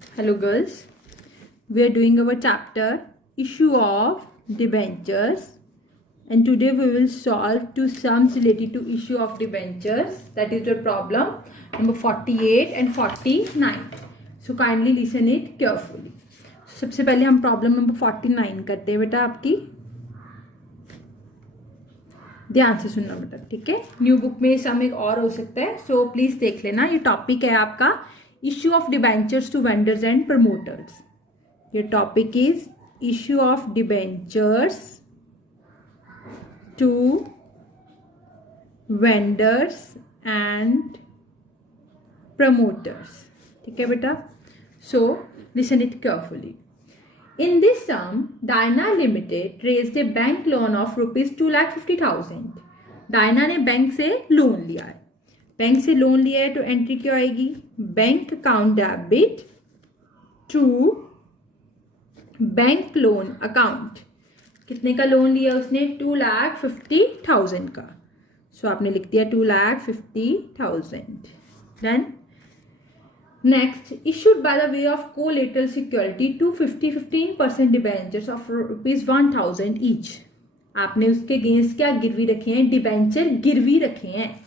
Hello girls, we are doing our chapter issue of debentures, and today we will solve two sums related to issue of debentures, that is your problem number 48 and 49. So kindly listen it carefully. So सबसे पहले हम problem number 49 करते हैं बेटा, आपकी ध्यान से सुनना बेटा, ठीक है। न्यू बुक में सम एक और हो सकता है, सो प्लीज देख लेना। ये टॉपिक है आपका issue of debentures to vendors and promoters. Your topic is issue of debentures to vendors and promoters. ठीक है बेटा, so listen it carefully. In this sum, Dyna Limited raised a bank loan of rupees 2,50,000. Diana ने bank से loan लिया है। Bank से loan लिया है तो एंट्री क्या आएगी? Bank account debit to bank loan account. कितने का लोन लिया उसने? 2,50,000 का। सो आपने लिख दिया 2,50,000। Then next, issued by the way of collateral security 15% debentures of ₹1,000 each. आपने उसके अगेंस्ट क्या गिरवी रखे हैं? डिबेंचर गिरवी रखे हैं।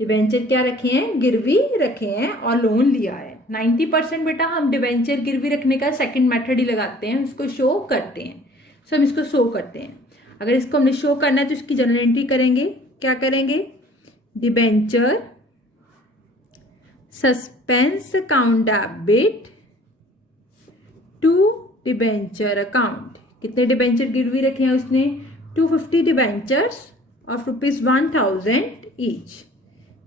डिबेंचर क्या रखे हैं? गिरवी रखे हैं और लोन लिया है। 90% बेटा हम डिबेंचर गिरवी रखने का सेकंड मेथड ही लगाते हैं, उसको शो करते हैं। सो हम इसको शो करते हैं। अगर इसको हमने शो करना है तो इसकी जनरल एंट्री करेंगे। क्या करेंगे? Debenture suspense account debit to debenture account. कितने डिबेंचर गिरवी रखे हैं उसने? 250 डिबेंचर्स ऑफ ₹1,000 ईच।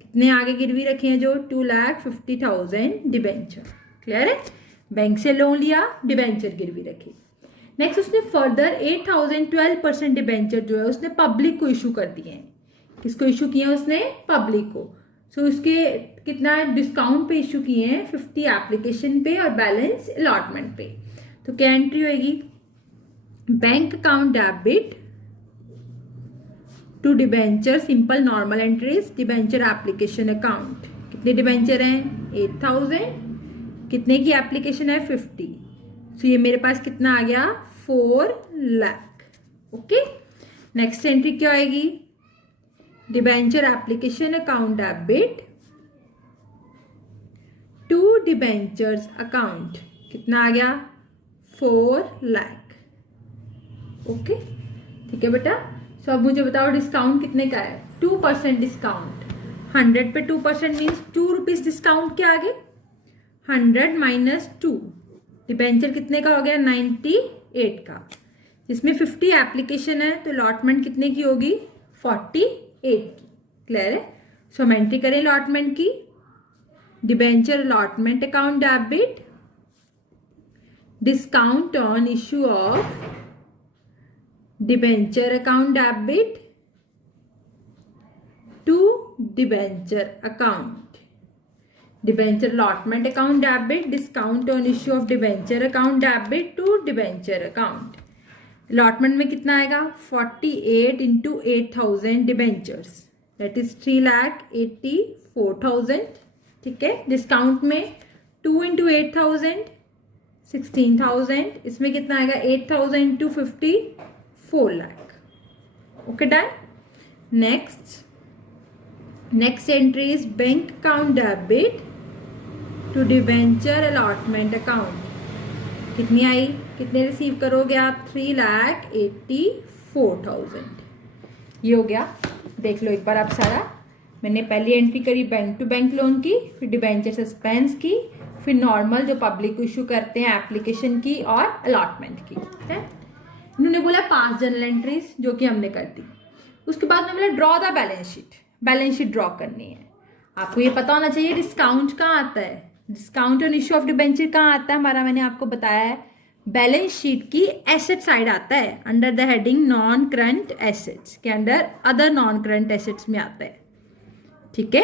कितने आगे गिरवी रखे हैं? जो 2,50,000 डिबेंचर। क्लियर है? बैंक से लोन लिया, डिबेंचर गिरवी रखी। नेक्स्ट, उसने फर्दर 8,012% डिबेंचर जो है उसने पब्लिक को इशू कर दिए हैं। किसको इशू किए हैं उसने? पब्लिक को। सो उसके कितना डिस्काउंट पे इशू किए हैं? 50 एप्लीकेशन पे और बैलेंस अलॉटमेंट पे। तो क्या एंट्री होगी? Bank account debit to debenture, simple normal entries, debenture application account. कितने डिबेंचर हैं? 8,000। कितने की एप्लीकेशन है? 50। सो ये मेरे पास कितना आ गया? 4 लाख। ओके, नेक्स्ट एंट्री क्या आएगी? Debenture application account debit to debentures account. कितना आ गया? 4 लाख। ओके, ठीक है बेटा। सो अब मुझे बताओ डिस्काउंट कितने का है? 2% डिस्काउंट। 100 पे 2% मीन्स ₹2 डिस्काउंट के आगे 100 माइनस 2। डिबेंचर कितने का हो गया? 98 का। जिसमें 50 एप्लीकेशन है तो अलॉटमेंट कितने की होगी? 48 की। क्लियर है? सो हम एंट्री करें अलॉटमेंट की। Debenture allotment account debit discount on issue of debenture account debit to debenture account. Debenture allotment account debit discount on issue of debenture account debit to debenture account. Allotment में कितना आएगा? 48 into 8,000 debentures, that is 3,84,000। ठीक है। Discount में 2 into 8,000 16,000। इसमें कितना आएगा? 8,000 into 50 4 lakh. Okay, done. Next entry is bank account debit to debenture allotment account. कितनी आई? कितने रिसीव करोगे आप? 3,84,000। ये हो गया। देख लो एक बार आप सारा। मैंने पहली एंट्री करी बैंक टू बैंक लोन की, फिर डिबेंचर सस्पेंस की, फिर नॉर्मल जो पब्लिक को इशू करते हैं एप्लीकेशन की, और अलॉटमेंट की। ठीक है। इन्होंने बोला 5 जनरल एंट्रीज जो कि हमने कर दी। उसके बाद में बोला draw the balance sheet. Balance sheet draw करनी है। आपको ये पता होना चाहिए डिस्काउंट कहाँ आता है, discount on issue of debenture कहाँ आता है हमारा। मैंने आपको बताया है बैलेंस शीट की एसेट साइड आता है, under the heading non current assets के अंदर अदर नॉन करंट एसेट्स में आता है। ठीक है,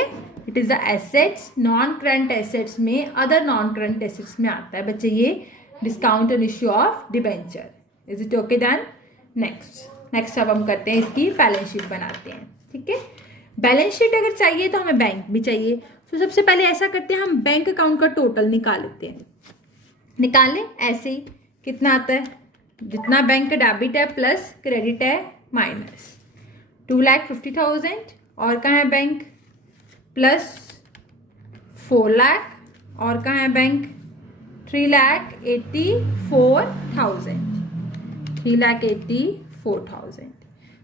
it is the assets non current assets में, अदर नॉन करंट एसेट्स में आता है बच्चे ये discount on issue of debenture. Is it okay? Done. Next अब हम करते हैं इसकी बैलेंस शीट बनाते हैं। ठीक है। बैलेंस शीट अगर चाहिए तो हमें बैंक भी चाहिए। तो सबसे पहले ऐसा करते हैं, हम बैंक अकाउंट का टोटल निकाल लेते हैं। निकालें ऐसे ही। कितना आता है, जितना बैंक का डेबिट है प्लस क्रेडिट है माइनस 2,50,000, और कहाँ है बैंक, प्लस 4 लाख, और कहाँ है बैंक 3,84,000, 3,84,000।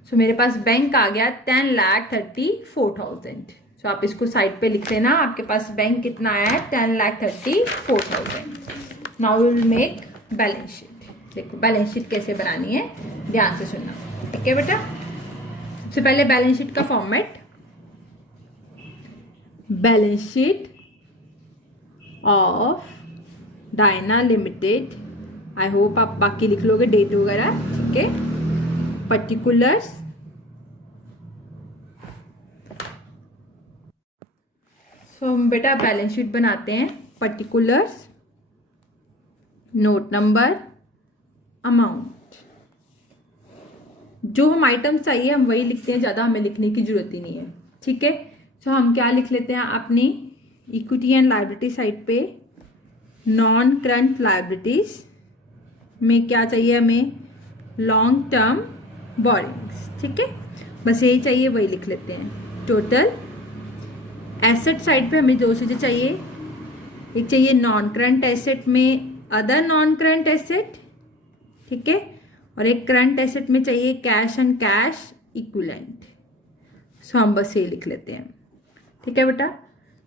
सो मेरे पास बैंक आ गया 10,34,000। सो आप इसको साइड पे लिख लेना, आपके पास बैंक कितना आया है 10,34,000। Now will make balance sheet. देखो बैलेंस शीट कैसे बनानी है, ध्यान से सुनना, ठीक है बेटा। सबसे पहले बैलेंस शीट का format, balance sheet of Diana limited. I hope आप बाकी लिख लोगे डेट वगैरह, ठीक है। पर्टिकुलर्स, सो हम बेटा बैलेंस शीट बनाते हैं। पर्टिकुलर्स, नोट नंबर, अमाउंट, जो हम आइटम चाहिए हम वही लिखते हैं, ज़्यादा हमें लिखने की जरूरत ही नहीं है, ठीक है। सो हम क्या लिख लेते हैं अपनी इक्विटी एंड लायबिलिटी साइड पे, नॉन करंट लायबिलिटीज में क्या चाहिए हमें, लॉन्ग टर्म बोरिंग्स, ठीक है। बस यही चाहिए, वही लिख लेते हैं। टोटल एसेट साइड पे हमें दो चीज़ें चाहिए, एक चाहिए नॉन करंट एसेट में अदर नॉन करंट एसेट, ठीक है, और एक करंट एसेट में चाहिए कैश एंड कैश इक्विवेलेंट। सो हम बस ये लिख लेते हैं, ठीक है बेटा।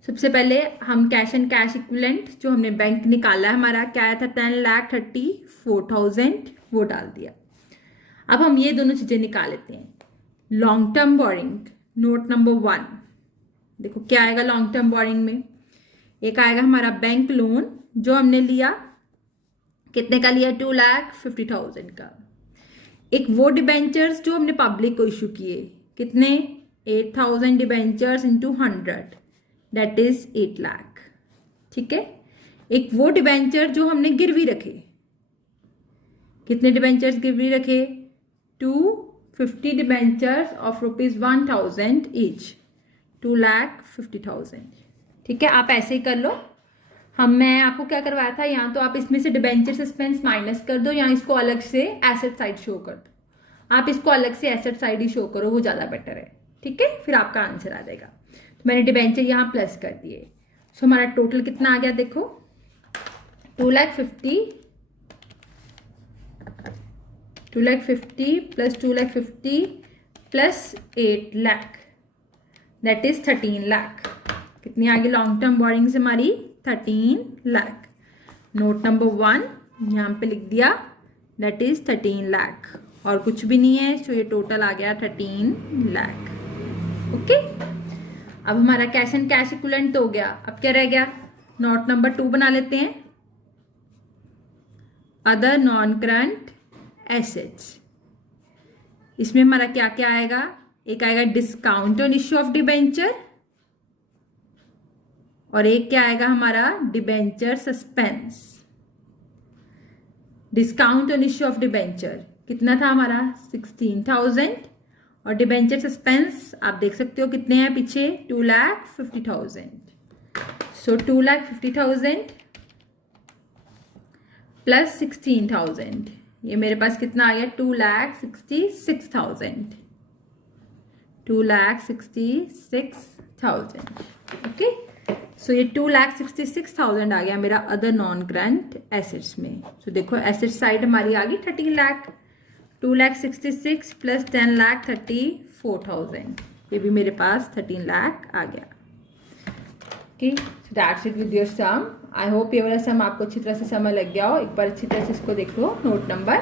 सबसे पहले हम कैश एंड कैश इक्विवेलेंट जो हमने बैंक निकाला है हमारा क्या आया था 10,34,000, वो डाल दिया। अब हम ये दोनों चीजें निकाल लेते हैं। Long term borrowing, note number 1, देखो क्या आएगा लॉन्ग टर्म बोरिंग में, एक आएगा हमारा बैंक लोन जो हमने लिया, कितने का लिया 2,50,000 का। एक वो डिबेंचर्स जो हमने पब्लिक को इशू किए, कितने 8,000 debentures into 100, that is 8 lakh, ठीक है। एक वो डिबेंचर जो हमने गिरवी रखे, कितने डिबेंचर्स गिरवी रखे 250 डिबेंचर्स ऑफ ₹1,000 ईच, 2,50,000, ठीक है। आप ऐसे ही कर लो। मैं आपको क्या करवाया था, यहाँ तो आप इसमें से डिबेंचर सस्पेंस माइनस कर दो, या इसको अलग से एसेट साइड शो कर दो। आप इसको अलग से एसेट साइड ही शो करो, वो ज़्यादा बेटर है, ठीक है, फिर आपका आंसर आ जाएगा। तो मैंने डिबेंचर यहाँ प्लस कर दिए। सो हमारा टोटल कितना आ गया देखो 2,50,000 plus 2,50,000 plus 8 lakh, that is 13 lakh. कितनी आ गई लॉन्ग टर्म बोरिंग्स हमारी 13 लाख। नोट नंबर 1 यहाँ पे लिख दिया, दैट इज 13 लाख, और कुछ भी नहीं है। सो ये टोटल आ गया 13 लाख, ओके। अब हमारा कैश एंड कैश इक्विवेलेंट तो हो गया, अब क्या रह गया, नोट नंबर 2 बना लेते हैं, अदर नॉन करंट एसेट्स। इसमें हमारा क्या क्या आएगा, एक आएगा discount on issue of debenture, और एक क्या आएगा हमारा debenture suspense. Discount on issue of debenture कितना था हमारा 16,000, और डिबेंचर सस्पेंस आप देख सकते हो कितने हैं पीछे 2,50,000। सो 2,50,000 प्लस 16,000, ये मेरे पास कितना आ गया 2,66,000, 2,66,000, ओके। सो ये 2,66,000 आ गया मेरा अदर नॉन करंट एसेट्स में। सो देखो एसेट साइड हमारी आ गई 13 लाख, 2,66,000 प्लस 10,34,000, ये भी मेरे पास 13 लाख आ गया, okay. So that's it with your sum. I hope ये वाला सम आपको अच्छी तरह से समझ लग गया हो। एक बार अच्छी तरह से इसको देख लो नोट नंबर।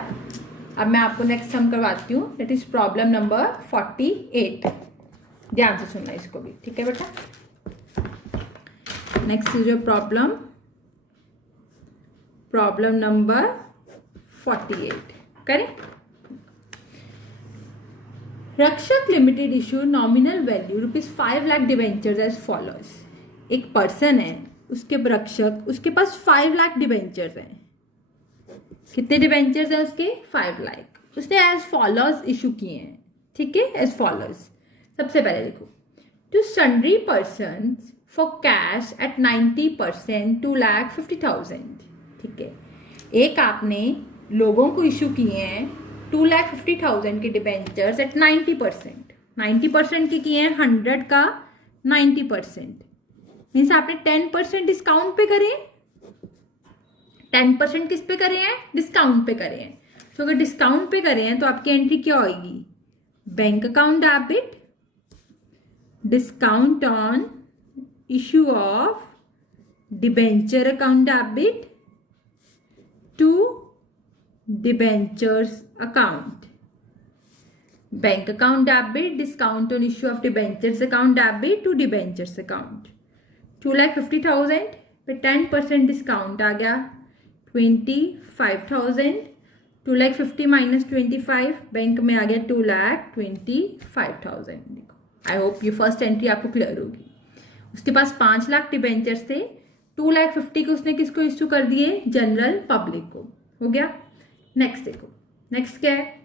अब मैं आपको नेक्स्ट सम करवाती हूँ, दैट इज प्रॉब्लम नंबर 48। ध्यान से सुनना इसको भी, ठीक है बेटा। Next is your problem number 48, करें। Rakshak limited issue nominal value ₹5 lakh debentures as follows. एक पर्सन है, उसके रक्षक, उसके पास 5 लाख डिबेंचर्स हैं। कितने डिबेंचर्स हैं उसके 5 लाख, उसने एज फॉलोज इशू किए हैं, ठीक है, एज फॉलोज। सबसे पहले देखो, to sundry person for cash at 90% 2,50,000, ठीक है। एक आपने लोगों को इशू किए हैं 2,50,000 के डिबेंचर्स एट 90%, 90% के किए हैं 100 का 90%, मीन्स आपने 10% डिस्काउंट पे करे, 10% किस पे करे हैं, डिस्काउंट पे करे हैं। तो अगर डिस्काउंट पे करे हैं तो आपकी एंट्री क्या होगी, bank account debit, discount on issue of debenture account debit to debentures account, bank account debit, discount on issue of debentures account debit to debentures account. 2,50,000 पे 10% डिस्काउंट आ गया 25,000, 2,50,000 माइनस 25 बैंक में आ गया 2,25,000। देखो, आई होप ये first entry आपको clear होगी। उसके पास 5 lakh debentures थे, 2,50,000 के उसने किसको इश्यू कर दिए, जनरल पब्लिक को। हो गया। नेक्स्ट देखो, नेक्स्ट क्या है,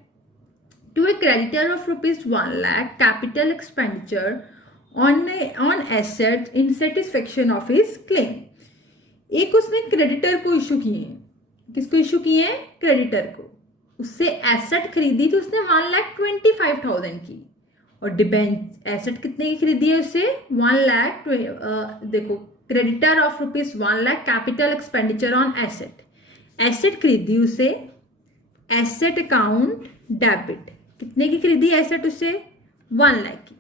to a creditor of ₹1 lakh capital expenditure on asset in satisfaction of his claim. एक उसने क्रेडिटर को इशू किए हैं, किसको इशू किए हैं, क्रेडिटर को, उससे एसेट खरीदी तो उसने 1,25,000 की, और डिबेंचर एसेट कितने की खरीदी है उससे 1 लाख। देखो, creditor of ₹1 lakh capital expenditure on asset, asset खरीदी उसे, एसेट अकाउंट डेबिट, कितने की खरीदी एसेट उससे 1 लाख की,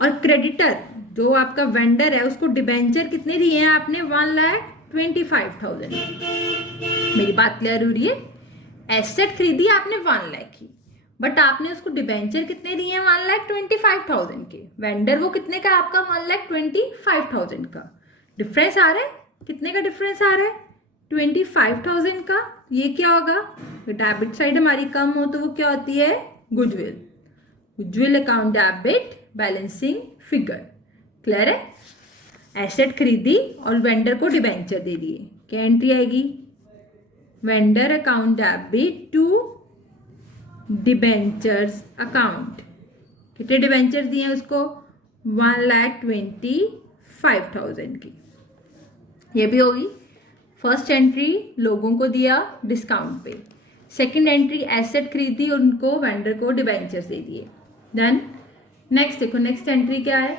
और क्रेडिटर जो आपका वेंडर है उसको डिबेंचर कितने दिए हैं आपने 1,25,000। मेरी बात क्लियर हो रही है, एसेट खरीदी आपने 1 लाख की, बट आपने उसको डिबेंचर कितने दिए हैं 1,25,000 के, वेंडर वो कितने का आपका 1,25,000 का। डिफरेंस आ रहा है, कितने का डिफरेंस आ रहा है 25,000 का। ये क्या होगा, डेबिट साइड हमारी कम हो तो वो क्या होती है, goodwill, goodwill account debit balancing figure. Clear है, एसेट खरीदी और वेंडर को डिबेंचर दे दिए, क्या एंट्री आएगी, vendor account debit to debentures account. कितने डिबेंचर दिए उसको 1,25,000 की, ये भी होगी। फर्स्ट एंट्री लोगों को दिया डिस्काउंट पे, सेकंड एंट्री एसेट खरीदी और उनको वेंडर को डिबेंचर्स दे दिए। देन नेक्स्ट देखो, नेक्स्ट एंट्री क्या है,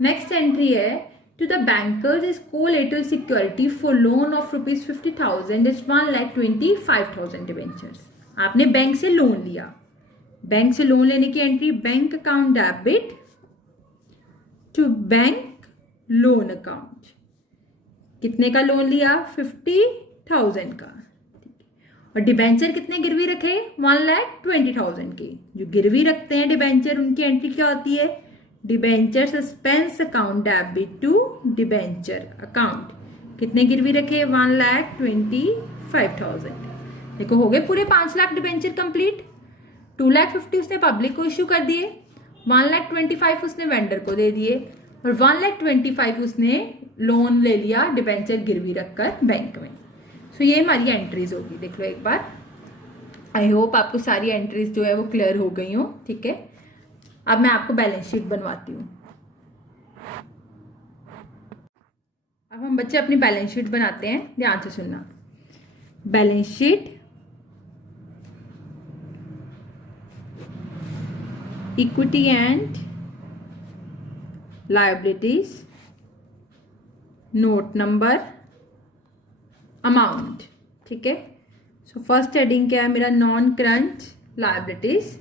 नेक्स्ट एंट्री है to the bankers is collateral security for loan of ₹50,000 is 1,25,000 debentures. आपने बैंक से लोन लिया, बैंक से लोन लेने की entry bank account debit to bank loan account, कितने का लोन लिया 50,000 का, और डिबेंचर कितने गिरवी रखे 1,20,000 के। जो गिरवी रखते हैं डिबेंचर उनकी एंट्री क्या होती है, debenture suspense account debit to debenture account, कितने गिरवी रखे 1,25,000। देखो हो गए पूरे 5 लाख डिबेंचर कंप्लीट। 2,50,000 उसने पब्लिक को इश्यू कर दिए, 1,25,000 उसने वेंडर को दे दिए, और 1,25,000 उसने लोन ले लिया डिबेंचर गिरवी रखकर बैंक में। सो ये हमारी एंट्रीज होगी, देख लो एक बार। आई होप आपको सारी एंट्रीज जो है वो क्लियर हो गई हो। ठीक है, अब मैं आपको बैलेंस शीट बनवाती हूँ। अब हम बच्चे अपनी बैलेंस शीट बनाते हैं, ध्यान से सुनना। Balance sheet equity and liabilities, note number, amount. ठीक है, सो फर्स्ट हेडिंग क्या है मेरा, नॉन करंट लायबिलिटीज,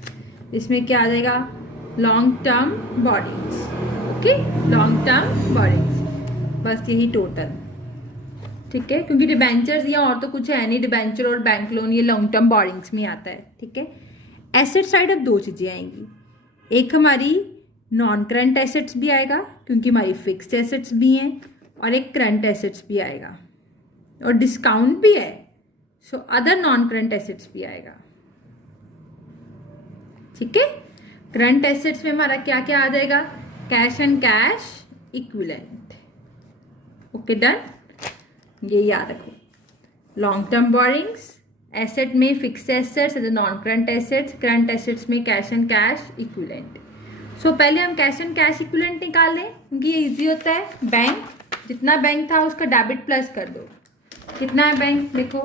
इसमें क्या आ जाएगा long term borrowings. Okay, long term borrowings, बस यही टोटल। ठीक है, क्योंकि डिबेंचर्स या और तो कुछ है नहीं, डिबेंचर और बैंक लोन ये लॉन्ग टर्म बॉरोइंग्स में आता है। ठीक है, एसेट साइड अब 2 चीजें आएंगी, एक हमारी नॉन करंट एसेट्स भी आएगा क्योंकि हमारी फिक्स्ड एसेट्स भी हैं, और एक करंट एसेट्स भी आएगा, और डिस्काउंट भी है, so other non current assets भी आएगा। ठीक है, करंट एसेट्स में हमारा क्या क्या आ जाएगा, cash and cash equivalent. Okay done, ये याद रखो। लॉन्ग टर्म बोरिंग्स, एसेट में fixed assets, non current assets, current assets में कैश एंड कैश इक्विवेलेंट। सो पहले हम कैश एंड कैश इक्विवेलेंट निकाल लें क्योंकि ये इजी होता है। बैंक, जितना बैंक था उसका डेबिट प्लस कर दो, कितना है बैंक, देखो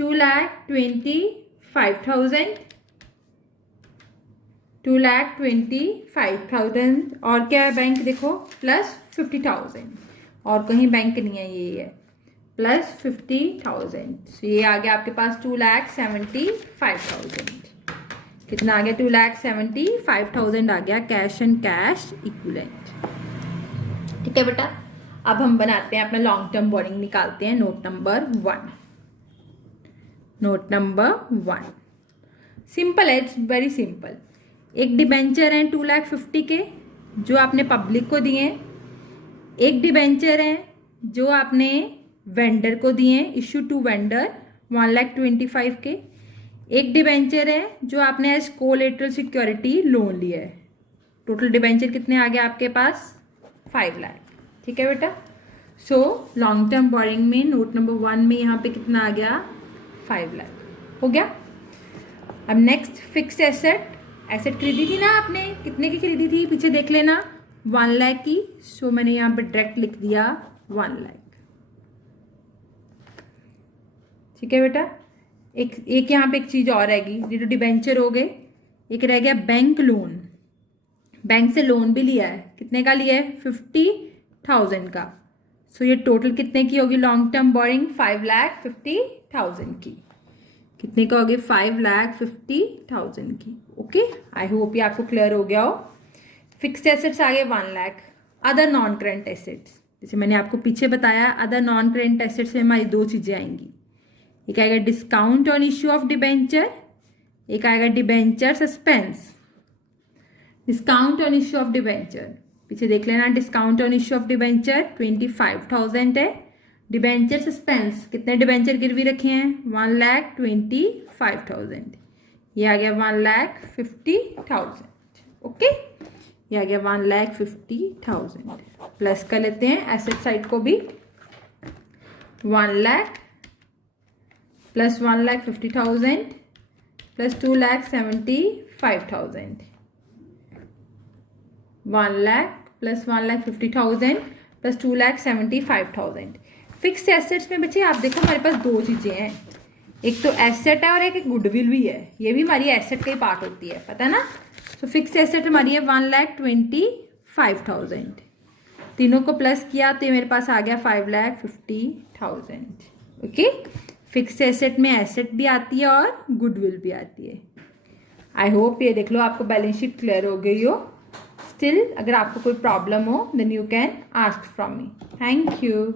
2,25,000, 2,25,000 और क्या है बैंक देखो प्लस 50,000 और कहीं बैंक नहीं है, ये है प्लस 50,000। तो ये आ गया आपके पास 2,75,000। कितना आ गया? 2,75,000 आ गया कैश एंड कैश इक्विवेलेंट। ठीक है बेटा, अब हम बनाते हैं अपना लॉन्ग टर्म बोरिंग, निकालते हैं note number 1। Note number 1 simple है, इट्स वेरी सिंपल। एक डिबेंचर है 2,50,000 के जो आपने पब्लिक को दिए हैं, एक डिबेंचर है जो आपने वेंडर को दिए हैं, इशू टू वेंडर 1,25,000 के, एक डिबेंचर है जो आपने एज कोलेटरल सिक्योरिटी लोन लिया है। टोटल डिबेंचर कितने आ गए आपके पास? 5 लाख। ठीक है बेटा, सो लॉन्ग टर्म बोरिंग में नोट नंबर 1 में यहाँ पे कितना आ गया? 5 लाख हो गया। अब नेक्स्ट फिक्स्ड एसेट, एसेट खरीदी थी ना आपने, कितने की खरीदी थी पीछे देख लेना, 1 लाख की। सो मैंने यहाँ पे डायरेक्ट लिख दिया 1 लाख। ठीक है बेटा, एक यहाँ पे एक चीज और रहेगी, ये तो डिबेंचर हो गए, एक रह गया बैंक लोन। बैंक से लोन भी लिया है, कितने का लिया है? 50,000 का। सो ये टोटल कितने की होगी लॉन्ग टर्म बोरिंग? 5,50,000 की। कितने का होगी? 5,50,000 की। ओके, आई होप ये आपको क्लियर हो गया हो। फिक्स्ड एसेट्स आ गए 1 lakh. Other non current assets, जैसे मैंने आपको पीछे बताया, अदर नॉन करेंट एसेट्स में हमारी 2 चीजें आएंगी, एक आएगा discount on issue of debenture, एक आएगा debenture suspense. Discount on issue of debenture पीछे देख लेना, discount on issue of debenture 25,000 है। डिबेंचर सस्पेंस, कितने डिबेंचर गिरवी रखे हैं? 1,25,000। ये आ गया 1,50,000। ओके, ये आ गया 1,50,000। प्लस कर लेते हैं एसेट साइड को भी, 1 lakh plus 1,50,000 plus 2,75,000, 1 lakh plus 1,50,000 plus 2,75,000। Fixed assets में बच्चे आप देखो हमारे पास 2 चीजें हैं, एक तो एसेट है और एक गुडविल भी है। ये भी हमारी एसेट का ही पार्ट होती है, पता है ना। तो फिक्स्ड एसेट हमारी है 1,25,000। तीनों को प्लस किया तो ये मेरे पास आ गया 5,50,000। ओके, फिक्स्ड एसेट में एसेट भी आती है और गुडविल भी आती है। आई होप ये देख लो आपको बैलेंस शीट क्लियर हो गई हो। स्टिल अगर आपको कोई प्रॉब्लम हो then you can ask from me. Thank you.